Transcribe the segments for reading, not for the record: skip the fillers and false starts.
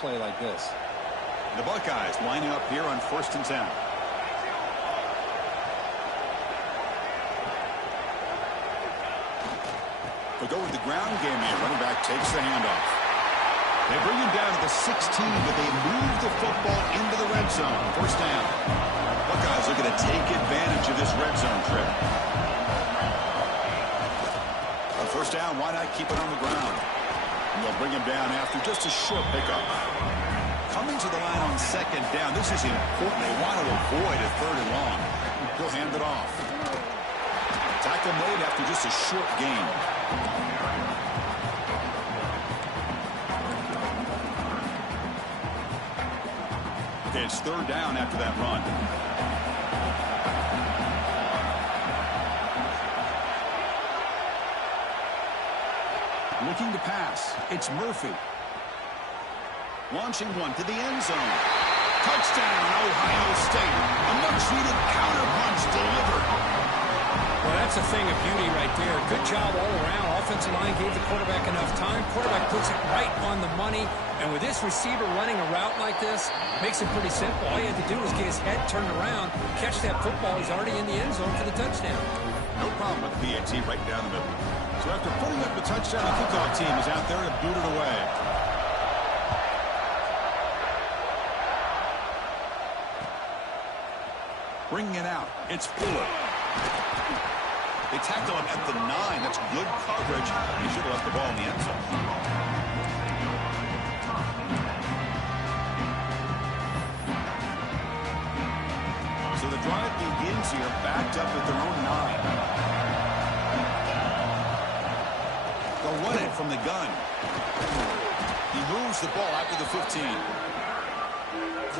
play like this. The Buckeyes lining up here on 1st and 10. They'll go with the ground game here. Running back takes the handoff. They bring him down to the 16, but they move the football into the red zone. 1st down. Buckeyes looking to take advantage of this red zone trip. On 1st down, why not keep it on the ground? And they'll bring him down after just a short pickup. Coming to the line on 2nd down. This is important. They want to avoid a 3rd and long. He'll hand it off. Tackle made after just a short gain. Okay, it's 3rd down after that run. Looking to pass. It's Murphy. Launching one to the end zone. Touchdown, Ohio State. A much-needed counter-punch delivered. Well, that's a thing of beauty right there. Good job all around. Offensive line gave the quarterback enough time. Quarterback puts it right on the money. And with this receiver running a route like this, makes it pretty simple. All he had to do was get his head turned around, catch that football. He's already in the end zone for the touchdown. No problem with the PAT right down the middle. So after putting up the touchdown, the kickoff team is out there to boot it away. Bringing it out. It's Fuller. They tackle him at the 9. That's good coverage. He should have left the ball in the end zone. So the drive begins here, backed up at their own 9. They'll run it from the gun. He moves the ball after the 15.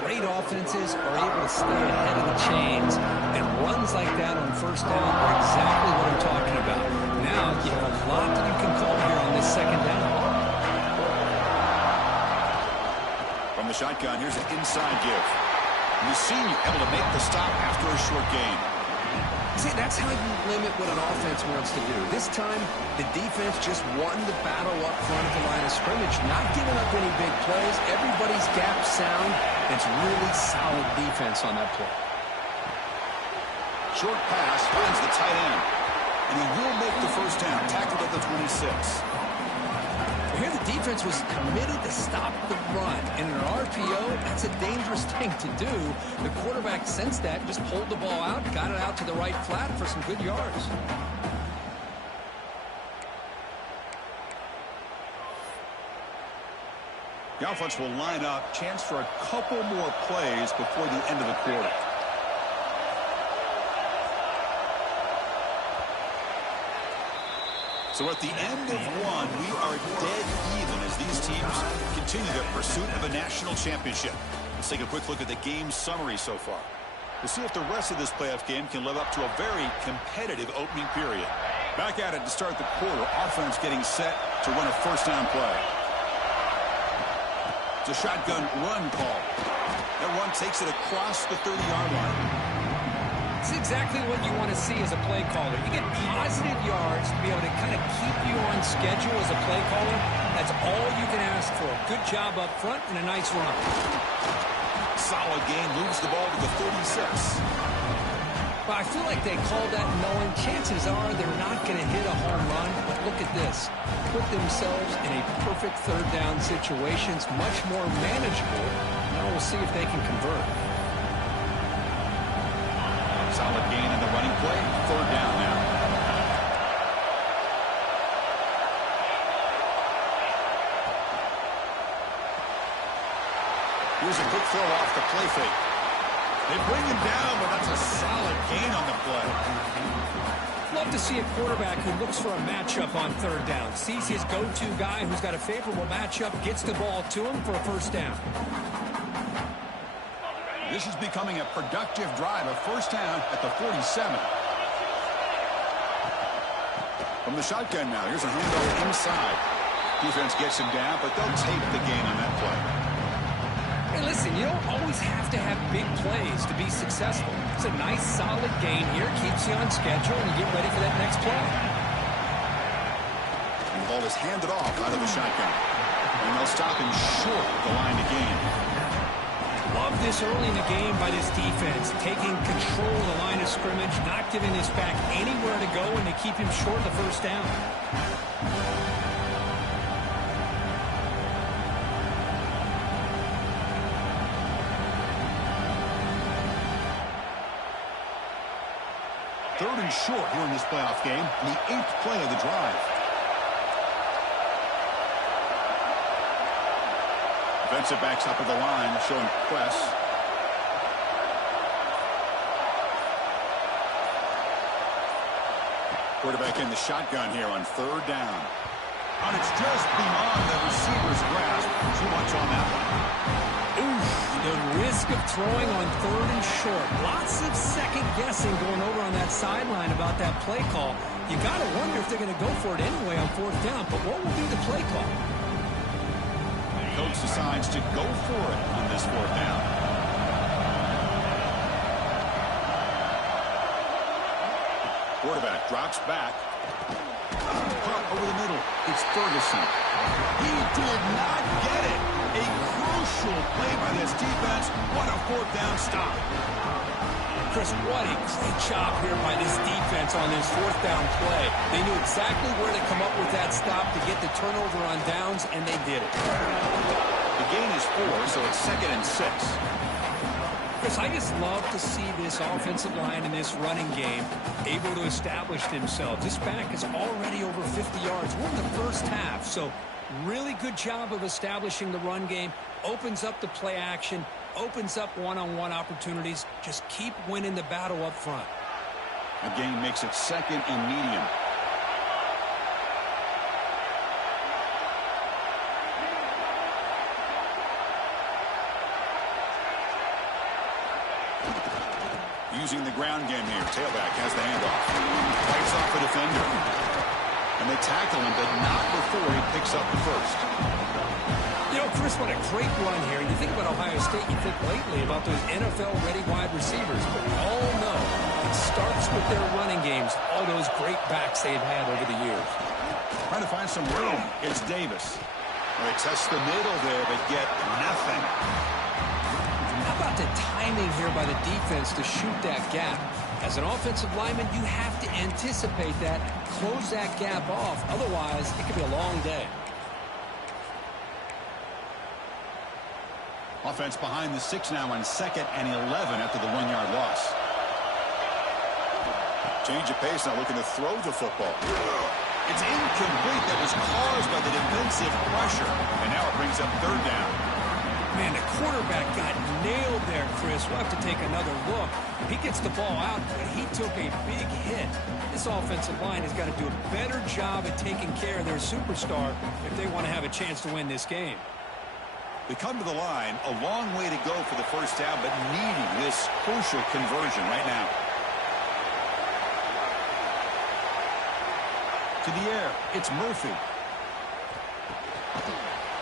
Great offenses are able to stay ahead of the chains, and runs like that on 1st down are exactly what I'm talking about. Now you have a lot that you can call here on this 2nd down. From the shotgun, here's an inside give. You see him able to make the stop after a short gain. See, that's how you limit what an offense wants to do. This time, the defense just won the battle up front of the line of scrimmage, not giving up any big plays. Everybody's gap sound. It's really solid defense on that play. Short pass finds the tight end. And he will make the 1st down, tackled at the 26. Here the defense was committed to stop the run. In an RPO, that's a dangerous thing to do. The quarterback sensed that, just pulled the ball out, got it out to the right flat for some good yards. The offense will line up. Chance for a couple more plays before the end of the quarter. So at the end of one, we are dead even as these teams continue their pursuit of a national championship. Let's take a quick look at the game summary so far. We'll see if the rest of this playoff game can live up to a very competitive opening period. Back at it to start the quarter. Offense getting set to run a 1st down play. It's a shotgun run call. That run takes it across the 30-yard line. It's exactly what you want to see as a play caller. You get positive yards to be able to kind of keep you on schedule as a play caller. That's all you can ask for. Good job up front and a nice run. Solid gain, moves the ball to the 36. Well, I feel like they called that knowing chances are they're not going to hit a home run. But look at this. Put themselves in a perfect 3rd down situation. It's much more manageable. Now we'll see if they can convert. Solid gain in the running play. 3rd down now. Here's a quick throw off the play fake. They bring him down, but that's a solid gain on the play. Love to see a quarterback who looks for a matchup on 3rd down. Sees his go-to guy who's got a favorable matchup, gets the ball to him for a 1st down. This is becoming a productive drive, a 1st down at the 47. From the shotgun now, here's a handoff inside. Defense gets him down, but they'll take the gain on that play. Hey, listen, you don't always have to have big plays to be successful. It's a nice, solid gain here, keeps you on schedule, and you get ready for that next play. And the ball is handed off out of the shotgun. And and they'll stop him short of the line to gain. Love this early in the game by this defense, taking control of the line of scrimmage, not giving this back anywhere to go, and to keep him short of the first down. Third and short here in this playoff game, the 8th play of the drive. Defensive backs up at the line, showing press. Quarterback in the shotgun here on third down. And it's just beyond the receiver's grasp. Too much on that one. The risk of throwing on third and short. Lots of second guessing going over on that sideline about that play call. You got to wonder if they're going to go for it anyway on fourth down, but what will be the play call? The coach decides to go for it on this fourth down. Quarterback drops back. Pop over the middle. It's Ferguson. He did not get it. A crucial play by this defense. What a fourth down stop. Chris, what a great job here by this defense on this fourth down play. They knew exactly where to come up with that stop to get the turnover on downs, and they did it. The gain is 4, so it's 2nd and 6. Chris, I just love to see this offensive line in this running game able to establish themselves. This back is already over 50 yards. We're in the first half, so really good job of establishing the run game. Opens up the play action, opens up one-on-one opportunities. Just keep winning the battle up front. The gain makes it 2nd and medium. Using the ground game here. Tailback has the handoff. Fights off a defender. And they tackle him, but not before he picks up the first. You know, Chris, what a great run here. You think about Ohio State, you think lately about those NFL-ready wide receivers. But we all know it starts with their running games, all those great backs they've had over the years. Trying to find some room. It's Davis. Well, they test the middle there, but get nothing. How about the timing here by the defense to shoot that gap? As an offensive lineman, you have to anticipate that, close that gap off. Otherwise, it could be a long day. Offense behind the 6 now on 2nd and 11 after the 1-yard loss. Change of pace now, looking to throw the football. It's incomplete. That was caused by the defensive pressure. And now it brings up third down. Man, the quarterback got nailed there, Chris. We'll have to take another look. He gets the ball out, but he took a big hit. This offensive line has got to do a better job at taking care of their superstar if they want to have a chance to win this game. They come to the line, a long way to go for the first down, but needing this crucial conversion right now. To the air, it's Murphy.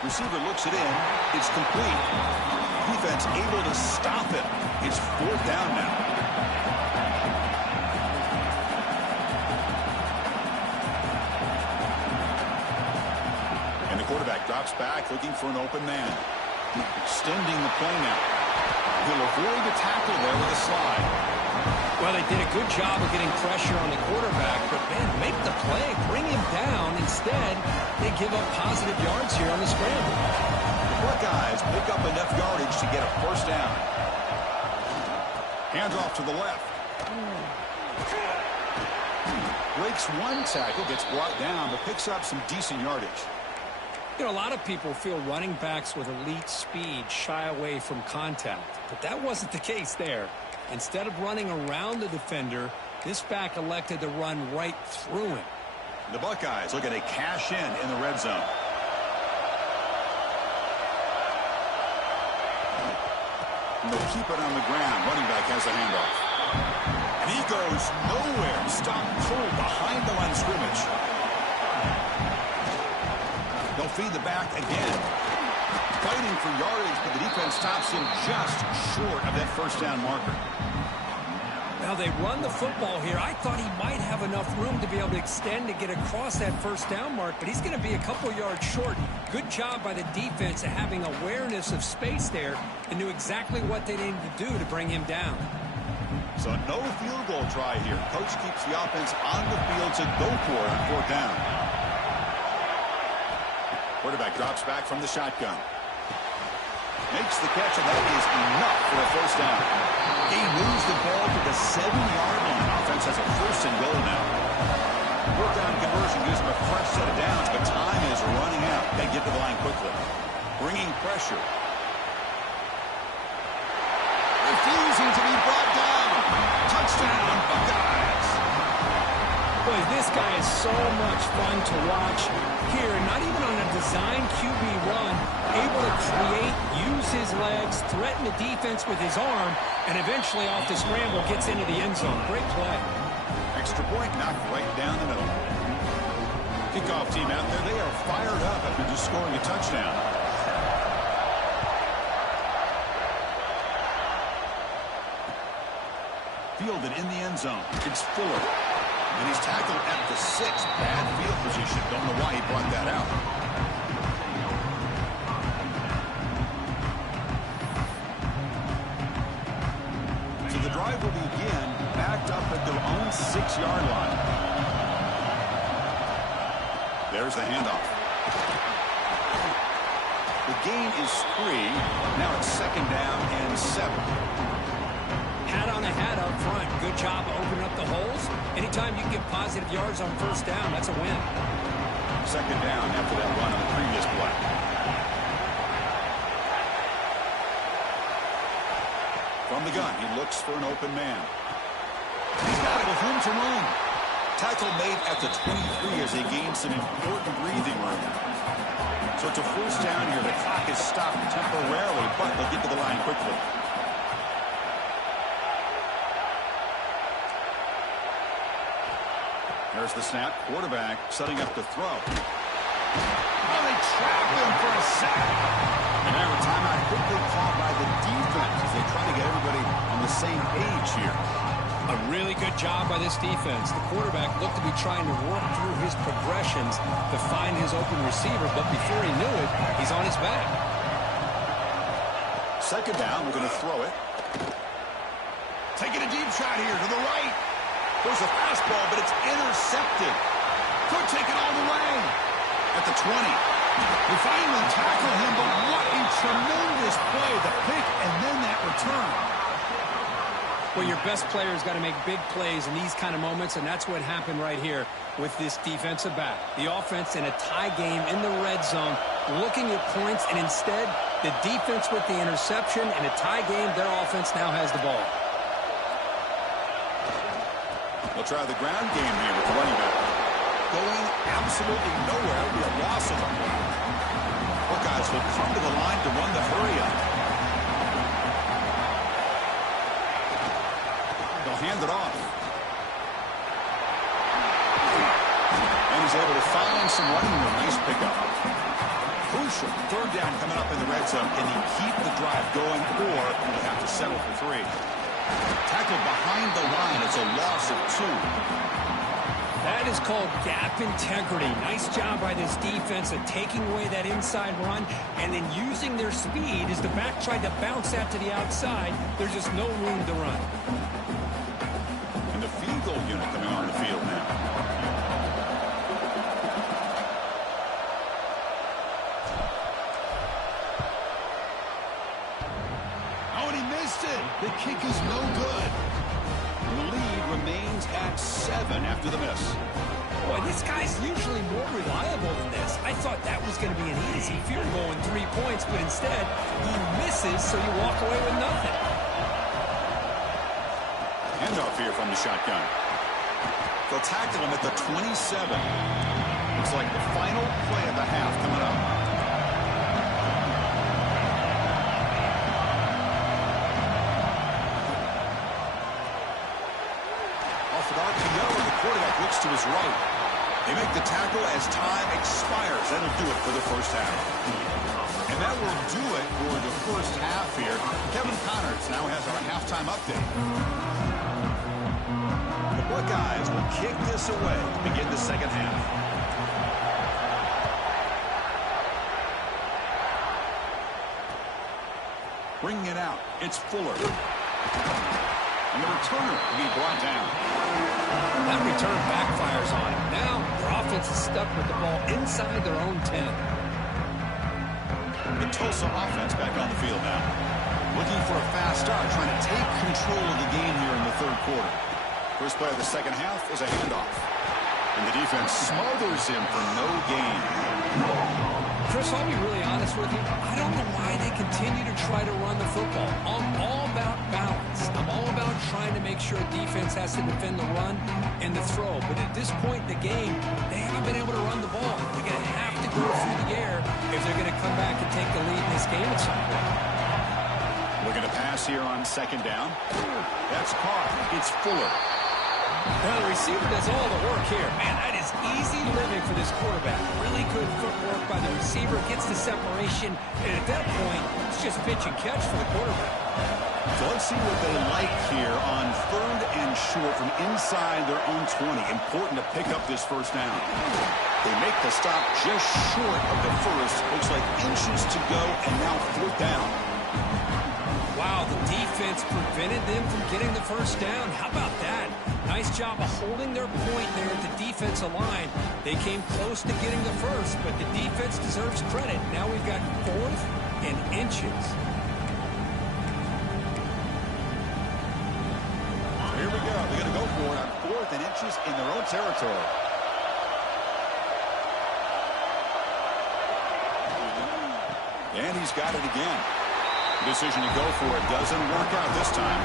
Receiver looks it in. It's complete. Defense able to stop it. It's fourth down now. And the quarterback drops back, looking for an open man. Extending the play now. He'll avoid the tackle there with a slide. Well, they did a good job of getting pressure on the quarterback, but, man, make the play, bring him down. Instead, they give up positive yards here on the scramble. The Buckeyes pick up enough yardage to get a first down. Hands off to the left. Breaks one tackle, gets brought down, but picks up some decent yardage. You know, a lot of people feel running backs with elite speed shy away from contact, but that wasn't the case there. Instead of running around the defender, this back elected to run right through him. The Buckeyes looking to cash in the red zone. And they'll keep it on the ground. Running back has the handoff. And he goes nowhere. Stopped cold behind the line of scrimmage. They'll feed the back again. Fighting for yardage, but the defense stops him just short of that first down marker. Now they run the football here. I thought he might have enough room to be able to extend to get across that first down mark, but he's going to be a couple yards short. Good job by the defense of having awareness of space there and knew exactly what they needed to do to bring him down. So no field goal try here. Coach keeps the offense on the field to go for it on fourth down. Quarterback drops back from the shotgun. Makes the catch, and that is enough for a first down. He moves the ball to the 7-yard line. Offense has a first and goal now. Fourth down conversion gives them a fresh set of downs, but time is running out. They get to the line quickly. Bringing pressure. Refusing to be brought down. Touchdown, Buckeyes. Boy, this guy is so much fun to watch here. Not even on a design QB run, able to create, use his legs, threaten the defense with his arm, and eventually off the scramble gets into the end zone. Great play. Extra point knocked right down the middle. Kickoff team out there, they are fired up after just scoring a touchdown. Fielded in the end zone. It's Fuller. And he's tackled at the 6. Bad field position. Don't know why he brought that out. So the drive will begin backed up at their own 6-yard line. There's the handoff. The gain is 3. Now it's 2nd down and 7. Hat on a hat up front. Good job opening up the holes. Anytime you can get positive yards on first down, that's a win. 2nd down after that run on the previous play. From the gun, he looks for an open man. He's got it with room to run. Tackle made at the 23 as they gain some important breathing room. So it's a first down here. The clock is stopped temporarily, but they'll get to the line quickly. There's the snap. Quarterback setting up to throw. Oh, they trap him for a sack. And now a timeout quickly called by the defense as they try to get everybody on the same page here. A really good job by this defense. The quarterback looked to be trying to work through his progressions to find his open receiver, but before he knew it, he's on his back. 2nd down, we're going to throw it. Taking a deep shot here to the right. There's a fastball, but it's intercepted. Could take it all the way. At the 20. They finally tackle him, but what a tremendous play. The pick and then that return. Well, your best player's got to make big plays in these kind of moments, and that's what happened right here with this defensive back. The offense in a tie game in the red zone, looking at points, and instead, the defense with the interception. In a tie game, their offense now has the ball. They'll try the ground game here with the running back. Going absolutely nowhere. It'll be a loss of them. Buckeyes will come to the line to run the hurry up. They'll hand it off. And he's able to find some running room. Nice pickup. Crucial. 3rd down coming up in the red zone. Can he keep the drive going, or will he have to settle for 3? Tackled behind the line. It's a loss of 2. That is called gap integrity. Nice job by this defense of taking away that inside run and then using their speed as the back tried to bounce that to the outside. There's just no room to run. And the field goal unit coming on the field now. Oh, and he missed it. The kick is no good. The lead remains at 7 after the miss. Boy, this guy's usually more reliable than this. I thought that was going to be an easy field goal in 3 points, but instead, he misses, so you walk away with nothing. Handoff here from the shotgun. They'll tackle him at the 27. Looks like the final play of the half coming up. To his right. They make the tackle as time expires. That'll do it for the first half. And that will do it for the first half here. Kevin Connors now has our halftime update. Buckeyes will kick this away to begin the second half. Bringing it out, it's Fuller. And the returner will be brought down. That return backfires on him. Now, their offense is stuck with the ball inside their own 10. The Tulsa offense back on the field now. Looking for a fast start, trying to take control of the game here in the third quarter. First play of the second half is a handoff. And the defense smothers him for no gain. Chris, I'll be really honest with you. I don't know why they continue to try to run the football. I'm all about balance. I'm all about trying to make sure defense has to defend the run and the throw. But at this point in the game, they haven't been able to run the ball. They're going to have to go through the air if they're going to come back and take the lead in this game at some point. Looking to pass here on second down. That's caught. It's Fuller. Now the receiver does all the work here. Man, that is easy living for this quarterback. Really good footwork by the receiver. Gets the separation. And at that point, it's just pitch and catch for the quarterback. So let's see what they like here on third and short from inside their own 20. Important to pick up this first down. They make the stop just short of the first. Looks like inches to go, and now fourth down. Wow, the defense prevented them from getting the first down. How about that? Nice job of holding their point there at the defensive line. They came close to getting the first, but the defense deserves credit. Now we've got fourth and inches. Here we go. They're going to go for it on fourth and inches in their own territory. And he's got it again. The decision to go for it doesn't work out this time.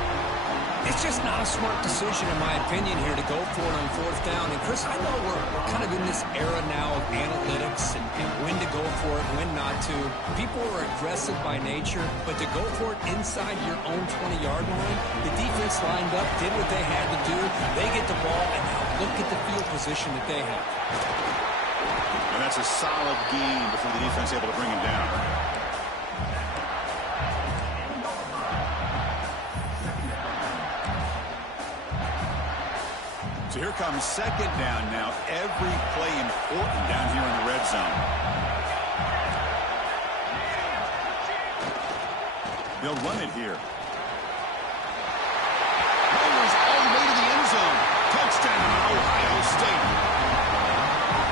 It's just not a smart decision, in my opinion, here to go for it on fourth down. And, Chris, I know we're kind of in this era now of analytics and when to go for it, when not to. People are aggressive by nature, but to go for it inside your own 20-yard line, the defense lined up, did what they had to do. They get the ball, and now look at the field position that they have. And that's a solid gain before the defense able to bring him down. So here comes second down now. Every play important down here in the red zone. They'll run it here. Rovers all the way to the end zone. Touchdown, Ohio State.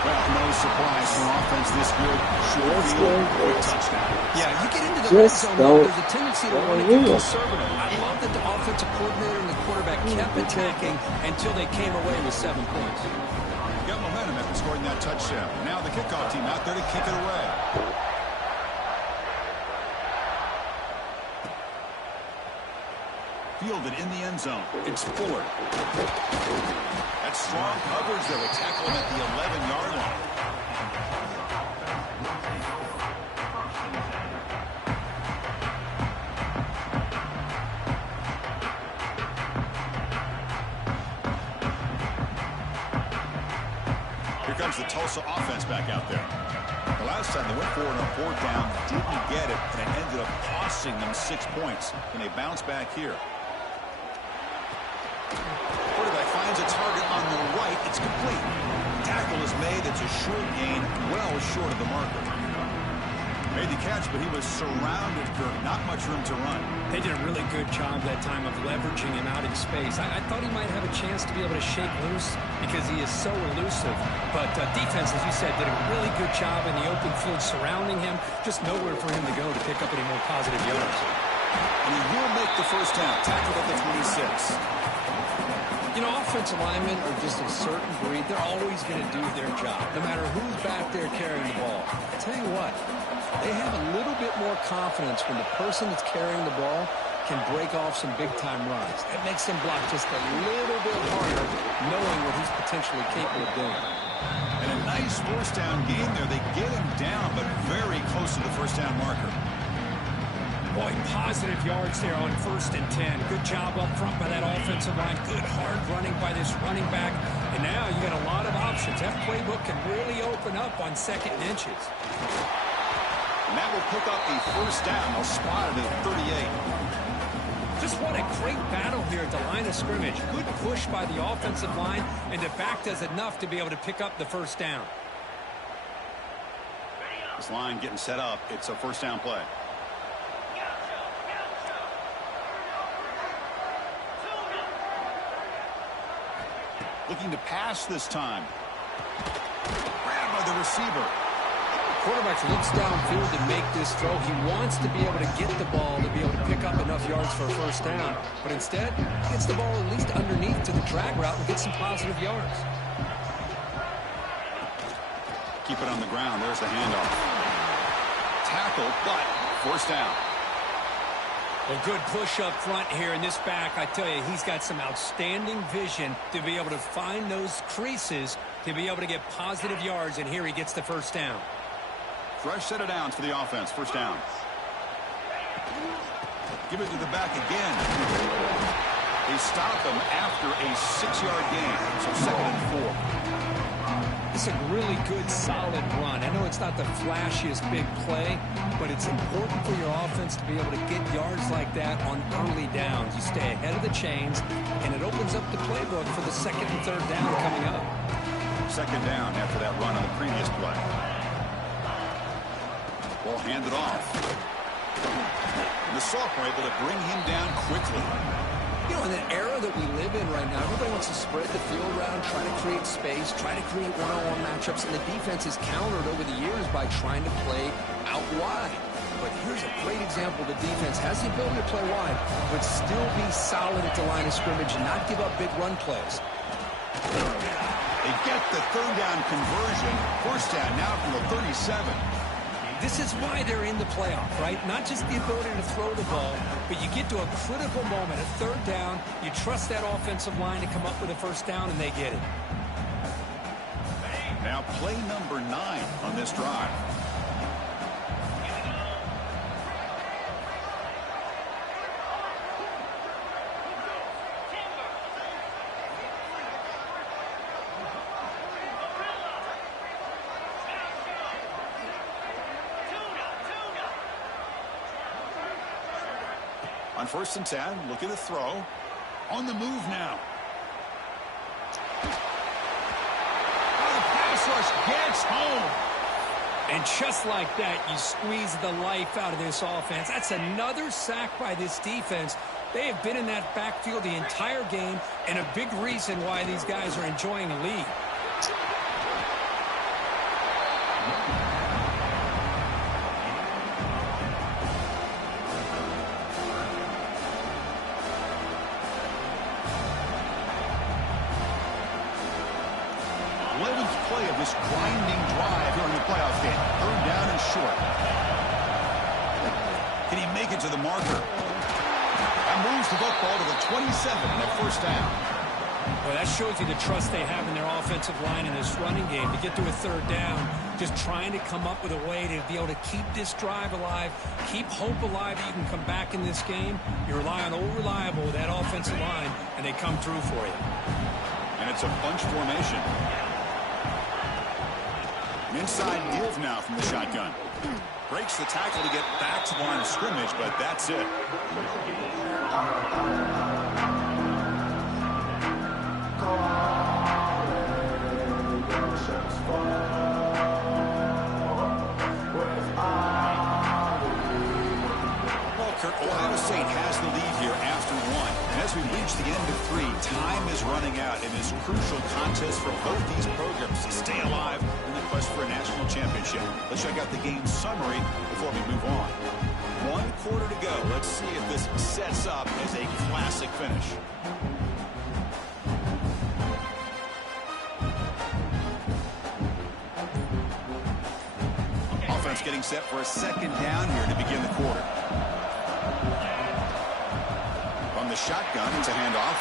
Well, no surprise for offense this good. Short field, quick touchdown. Yeah, you get into the red zone, there's a tendency to want to get conservative. I love that the offensive coordinator and the quarterback kept attacking until they came away with 7 points. Got momentum after scoring that touchdown. Now the kickoff team out there to kick it away. Fielded in the end zone. It's Fuller. That's strong coverage that will tackle him at the 11-yard line. Here comes the Tulsa offense back out there. The last time they went for it on fourth down, didn't get it, and it ended up costing them 6 points. And they bounce back here. Quarterback finds a target on the right. It's complete. Tackle is made. It's a short gain, well short of the marker. Made the catch, but he was surrounded for not much room to run. They did a really good job that time of leveraging him out in space. I thought he might have a chance to be able to shake loose because he is so elusive. But defense, as you said, did a really good job in the open field surrounding him. Just nowhere for him to go to pick up any more positive yards. And he will make the first down. Tackled at the 26. You know, offensive linemen are just a certain breed. They're always going to do their job, no matter who's back there carrying the ball. I tell you what, they have a little bit more confidence when the person that's carrying the ball can break off some big-time runs. That makes them block just a little bit harder, knowing what he's potentially capable of doing. And a nice first down game there. They get him down, but very close to the first down marker. Boy, positive yards there on 1st and 10. Good job up front by that offensive line. Good hard running by this running back. And now you got a lot of options. That playbook can really open up on 2nd and inches. And that will pick up a first down. They'll spot it at 38. Just what a great battle here at the line of scrimmage. Good push by the offensive line, and the back does enough to be able to pick up the first down. This line getting set up. It's a first down play. Looking to pass this time. Grabbed by the receiver. Quarterback looks downfield to make this throw. He wants to be able to get the ball to be able to pick up enough yards for a first down. But instead, he gets the ball at least underneath to the drag route and gets some positive yards. Keep it on the ground. There's the handoff. Tackle, but first down. A good push up front here in this back. I tell you, he's got some outstanding vision to be able to find those creases to be able to get positive yards, and here he gets the first down. Fresh set of downs for the offense. First down. Give it to the back again. They stop him after a 6-yard gain. So 2nd and 4. It's a really good, solid run. I know it's not the flashiest big play, but it's important for your offense to be able to get yards like that on early downs. You stay ahead of the chains, and it opens up the playbook for the 2nd and 3rd down coming up. 2nd down after that run on the previous play. Ball handed off. And the sophomore able to bring him down quickly. You know, in the era that we live in right now, everybody wants to spread the field around, try to create space, try to create one-on-one matchups, and the defense is countered over the years by trying to play out wide. But here's a great example. The defense has the ability to play wide, but still be solid at the line of scrimmage and not give up big run plays. They get the 3rd down conversion. First down now from the 37. This is why they're in the playoff, right? Not just the ability to throw the ball, but you get to a critical moment, a 3rd down. You trust that offensive line to come up with a first down, and they get it. Now play number 9 on this drive. On 1st and 10, looking to throw. On the move now. Oh, the pass rush gets home. And just like that, you squeeze the life out of this offense. That's another sack by this defense. They have been in that backfield the entire game, and a big reason why these guys are enjoying the lead. Play of this grinding drive here in the playoff game. 3rd down and short. Can he make it to the marker? And moves the football to the 27 and a first down. Well, that shows you the trust they have in their offensive line in this running game. To get to a 3rd down, just trying to come up with a way to be able to keep this drive alive, keep hope alive that you can come back in this game. You rely on Old Reliable with that offensive line, and they come through for you. And it's a bunch formation. An inside move now from the shotgun. Breaks the tackle to get back to the line of scrimmage, but that's it. Well, Kurt, Ohio State has the lead here after 1. And as we reach the end of 3, time is running out in this crucial contest for both these programs to stay alive in the quest for a national championship. Let's check out the game summary before we move on. 1 quarter to go. Let's see if this sets up as a classic finish. Offense getting set for a 2nd down here to begin the quarter. From the shotgun, it's a handoff.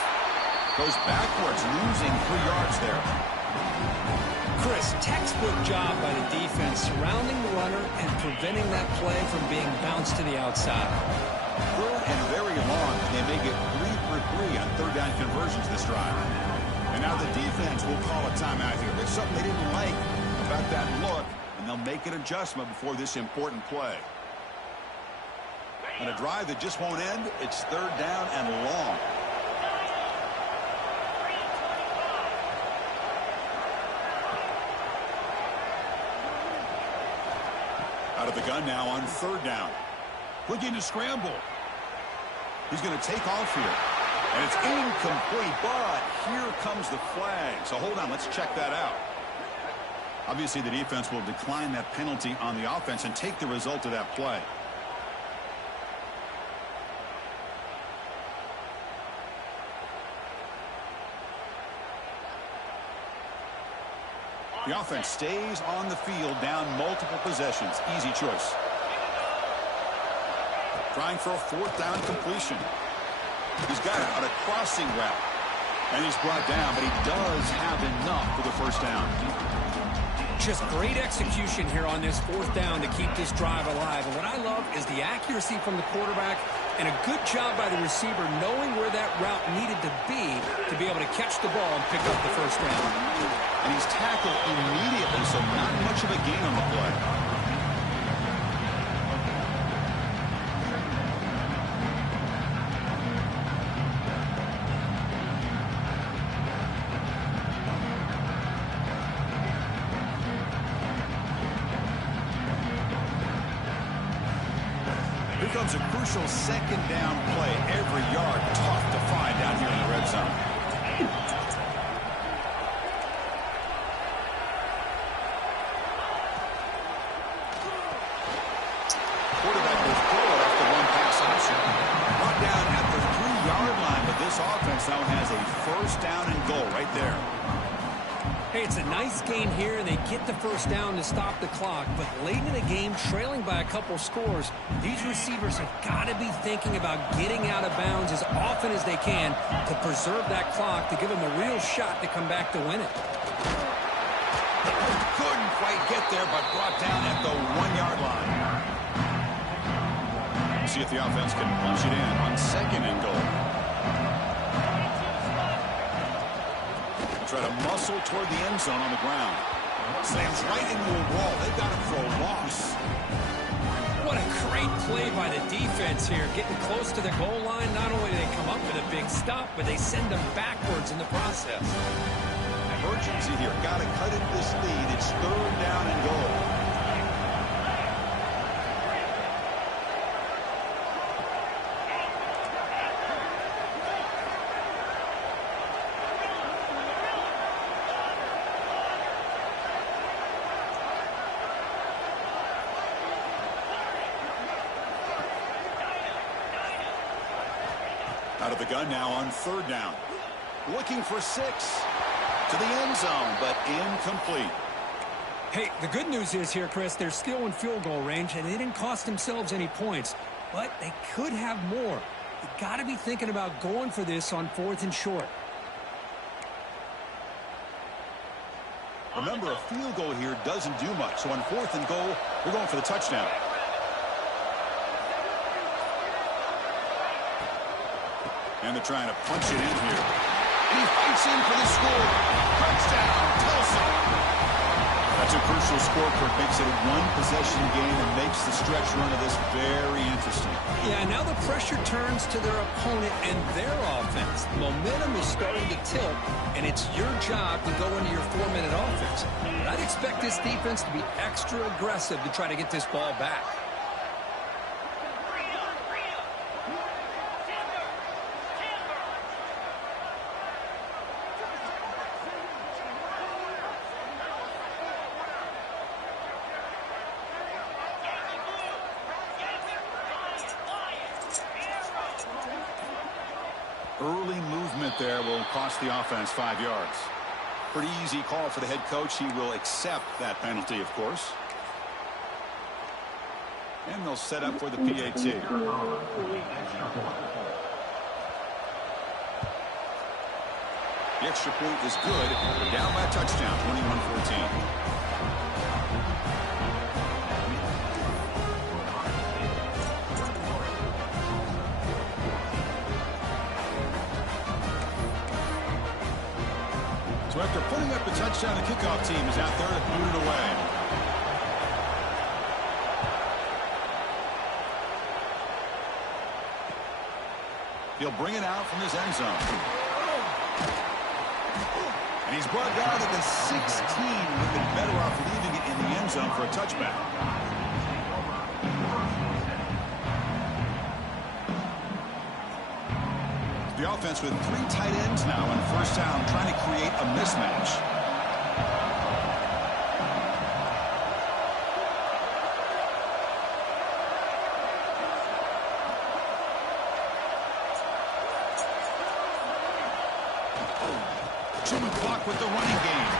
Goes backwards, losing 3 yards there. Chris, textbook job by the defense surrounding the runner and preventing that play from being bounced to the outside. 3rd and very long, and they make it 3 for 3 on 3rd down conversions this drive. And now the defense will call a timeout here. There's something they didn't like about that look, and they'll make an adjustment before this important play. And a drive that just won't end. It's third down and long. Out of the gun now on third down. Looking to scramble. He's going to take off here. And it's incomplete, but here comes the flag. So hold on, let's check that out. Obviously, the defense will decline that penalty on the offense and take the result of that play. The offense stays on the field, down multiple possessions. Easy choice. Trying for a fourth down completion. He's got it on a crossing route. And he's brought down, but he does have enough for the first down. Just great execution here on this fourth down to keep this drive alive. And what I love is the accuracy from the quarterback and a good job by the receiver knowing where that route needed to be able to catch the ball and pick up the first down. And he's tackled immediately, so not much of a gain on the play. Here comes a crucial second down play. Every yard tough to find down here in the red zone. Quarterback was pulled off the one-pass option. Brought down at the 3-yard line, but this offense now has a first down and goal right there. Hey, it's a nice game here, and they get the first down to stop the clock. But late in the game, trailing by a couple scores, these receivers have got to be thinking about getting out of bounds as often as they can to preserve that clock, to give them a real shot to come back to win it. Couldn't quite get there, but brought down at the 1-yard line. See if the offense can punch it in on second and goal. Try to muscle toward the end zone on the ground. Slams right into a wall. They've got him for a loss. What a great play by the defense here. Getting close to the goal line, not only do they come up with a big stop, but they send them backwards in the process. Emergency here. Got to cut into this lead. It's third down and goal. Out of the gun now on third down. Looking for 6 to the end zone, but incomplete. Hey, the good news is here, Chris, they're still in field goal range, and they didn't cost themselves any points, but they could have more. You got to be thinking about going for this on 4th and short. Remember, a field goal here doesn't do much, so on 4th and goal, we're going for the touchdown. And they're trying to punch it in here. And he fights in for the score. Touchdown, Tulsa. That's a crucial score, Kirk. Makes it a one-possession game and makes the stretch run of this very interesting. Yeah, now the pressure turns to their opponent and their offense. Momentum is starting to tilt, and it's your job to go into your 4-minute offense. But I'd expect this defense to be extra aggressive to try to get this ball back. Early movement there will cost the offense 5 yards. Pretty easy call for the head coach. He will accept that penalty, of course. And they'll set up for the PAT. The extra point is good. They're down by a touchdown, 21-14. So after putting up a touchdown, the kickoff team is out there to boot it away. He'll bring it out from his end zone. And he's brought down at the 16. Would have been better off leaving it in the end zone for a touchback. The offense with 3 tight ends now on first down, trying to create a mismatch. Chewing clock with the running game.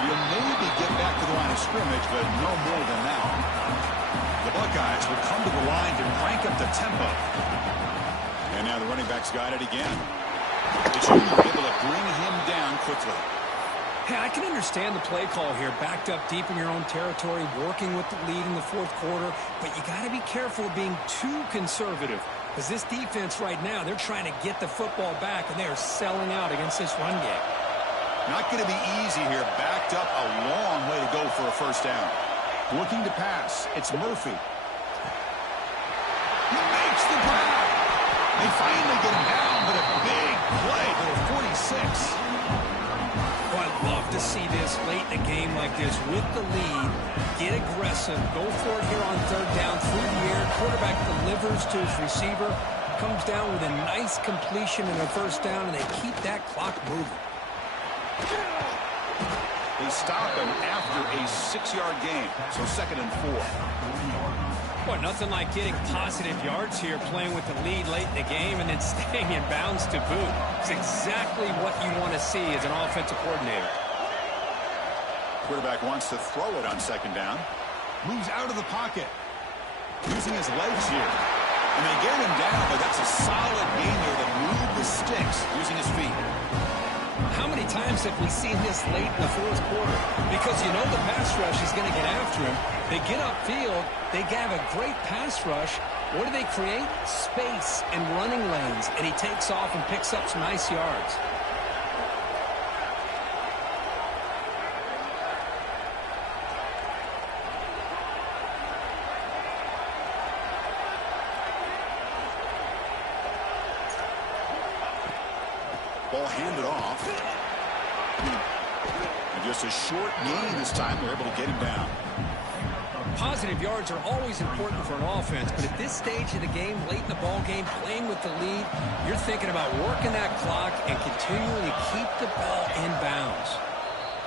You'll maybe get back to the line of scrimmage, but no more than that. The Buckeyes will come to the line to crank up the tempo. And now the running back's got it again. They should be able to bring him down quickly. Hey, I can understand the play call here, backed up deep in your own territory, working with the lead in the fourth quarter, but you got to be careful of being too conservative, because this defense right now, they're trying to get the football back, and they are selling out against this run game. Not going to be easy here. Backed up a long way to go for a first down. Looking to pass. It's Murphy. He makes the grab. They finally get him down, but a big play for the 46. Well, I'd love to see this late in a game like this with the lead. Get aggressive. Go for it here on third down through the air. Quarterback delivers to his receiver. Comes down with a nice completion and a first down, and they keep that clock moving. They stop him after a 6-yard gain, so 2nd and 4. Well, nothing like getting positive yards here, playing with the lead late in the game and then staying in bounds to boot. It's exactly what you want to see as an offensive coordinator. Quarterback wants to throw it on 2nd down. Moves out of the pocket. Using his legs here. And they get him down, but that's a solid gain there to move the sticks using his feet. How many times have we seen this late in the fourth quarter? Because you know the pass rush is going to get after him. They get upfield. They have a great pass rush. What do they create? Space and running lanes. And he takes off and picks up some nice yards. Ball handed off. And just a short gain this time. They're able to get him down. Positive yards are always important for an offense, but at this stage of the game, late in the ball game, playing with the lead, you're thinking about working that clock and continuing to keep the ball in bounds.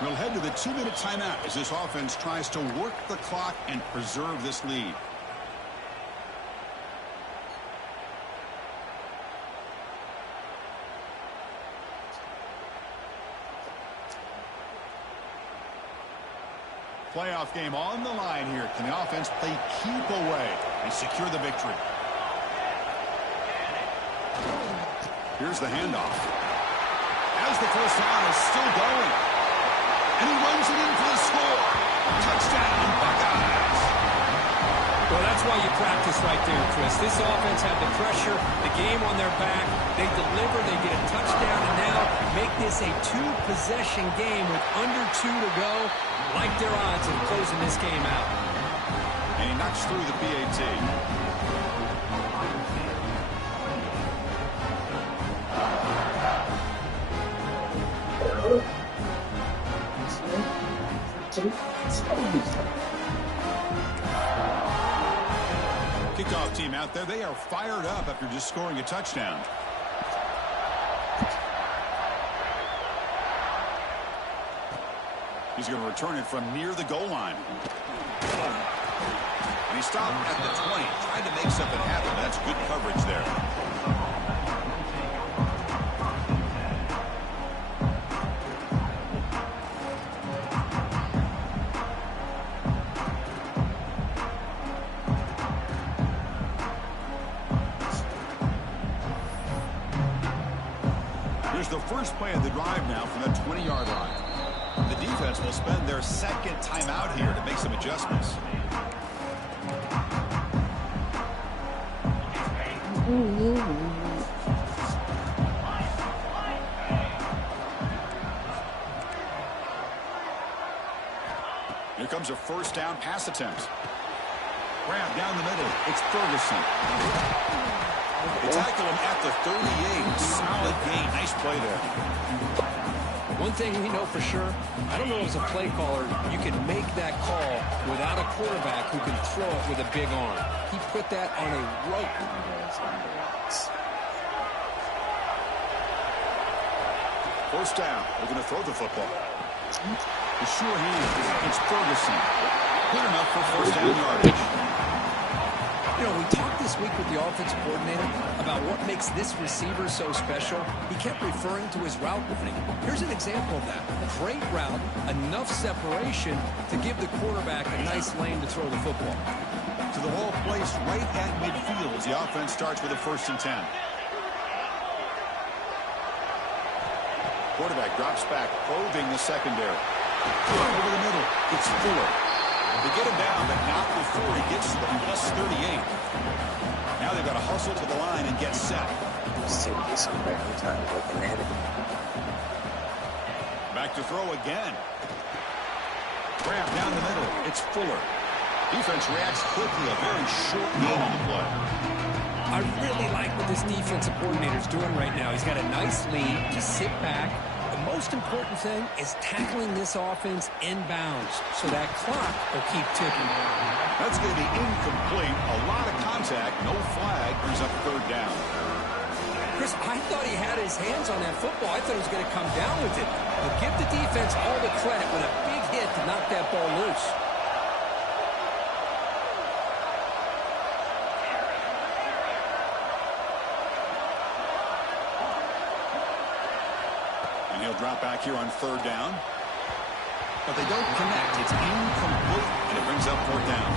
We'll head to the 2-minute timeout as this offense tries to work the clock and preserve this lead. Playoff game on the line here. Can the offense play keep away and secure the victory? Here's the handoff. As the first down is still going. And he runs it in for the score. Touchdown, Buckeyes. Well, that's why you practice right there, Chris. This offense had the pressure, the game on their back. They deliver, they get a touchdown, and now make this a 2-possession game with under 2 to go. Like their odds of closing this game out. And he knocks through the PAT. Kickoff team out there. They are fired up after just scoring a touchdown. He's going to return it from near the goal line. And he stopped at the 20. Tried to make something happen, but that's good coverage there. Here's the first play of the drive now from the 20-yard line. The defense will spend their 2nd timeout here to make some adjustments. Here comes a first down pass attempt. Grab down the middle. It's Ferguson. It's tackle him at the 38. Solid gain. Nice play there. One thing we know for sure, I don't know as a play caller, you can make that call without a quarterback who can throw it with a big arm. He put that on a rope. First down. They're going to throw the football. Sure he is. It's Ferguson. Good enough for first down yardage. You know, we talked this week with the offensive coordinator about what makes this receiver so special. He kept referring to his route running. Here's an example of that. A great route, enough separation to give the quarterback a nice lane to throw the football. To the ball placed right at midfield as the offense starts with a 1st and 10. Quarterback drops back, probing the secondary. Over the middle, it's Fuller. They get him down, but not before he gets to the plus 38. Now they've got to hustle to the line and get set. Still get some ground time looking at it. Back to throw again. Grab down the middle. It's Fuller. Defense reacts quickly. A very short game on the play. I really like what this defensive coordinator's doing right now. He's got a nice lead. Just sit back. The most important thing is tackling this offense inbounds so that clock will keep ticking. That's going to be incomplete. A lot of contact. No flag. Brings up 3rd down. Chris, I thought he had his hands on that football. I thought he was going to come down with it. But give the defense all the credit with a big hit to knock that ball loose. He'll drop back here on 3rd down. But they don't connect. It's incomplete, and it brings up 4th down.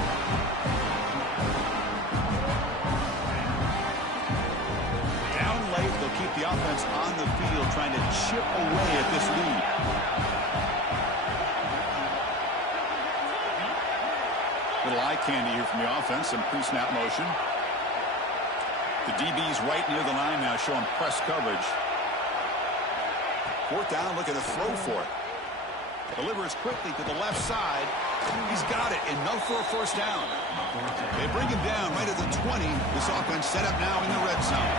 Down late, they'll keep the offense on the field, trying to chip away at this lead. Little eye candy here from the offense, some pre-snap motion. The DB's right near the line now, showing press coverage. 4th down, looking to throw for it. Delivers quickly to the left side. He's got it. Enough for a 1st down. They bring him down right at the 20. This offense set up now in the red zone.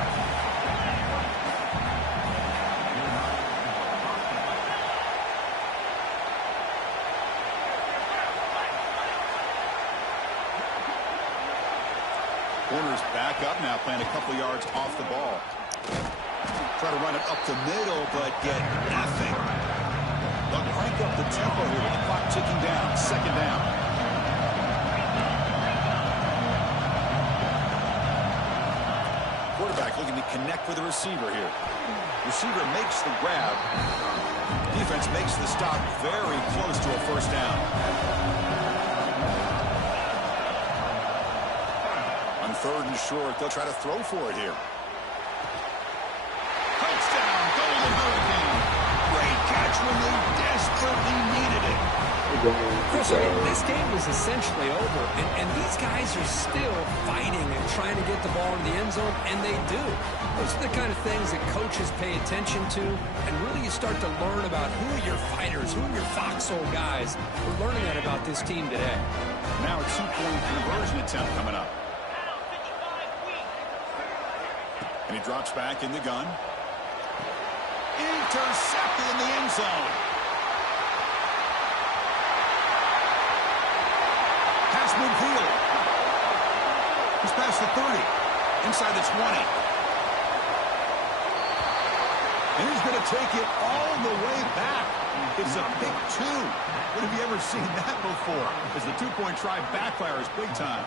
Corners back up now, playing a couple yards off the ball. Try to run it up the middle, but get nothing. They'll crank up the tempo here with the clock ticking down. 2nd down. Quarterback looking to connect with the receiver here. Receiver makes the grab. Defense makes the stop very close to a 1st down. On 3rd and short, they'll try to throw for it here. When they desperately needed it. Chris, I mean, this game was essentially over, and these guys are still fighting and trying to get the ball in the end zone, and they do. Those are the kind of things that coaches pay attention to, and really you start to learn about who are your fighters, who are your foxhole guys. We're learning that about this team today. Now a 2-point conversion attempt coming up. And he drops back in the gun. Intercepted in the end zone. Pass midfield. He's past the 30. Inside the 20. And he's going to take it all the way back. It's a pick 2. When have you ever seen that before? As the 2-point try backfires big time.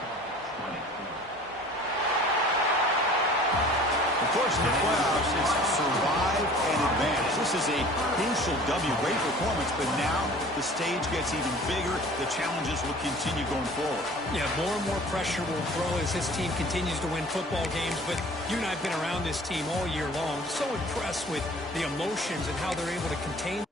Of course, in the playoffs, it's survive and advance. This is a crucial W. Great performance, but now the stage gets even bigger. The challenges will continue going forward. Yeah, more and more pressure will grow as this team continues to win football games. But you and I have been around this team all year long. So impressed with the emotions and how they're able to contain.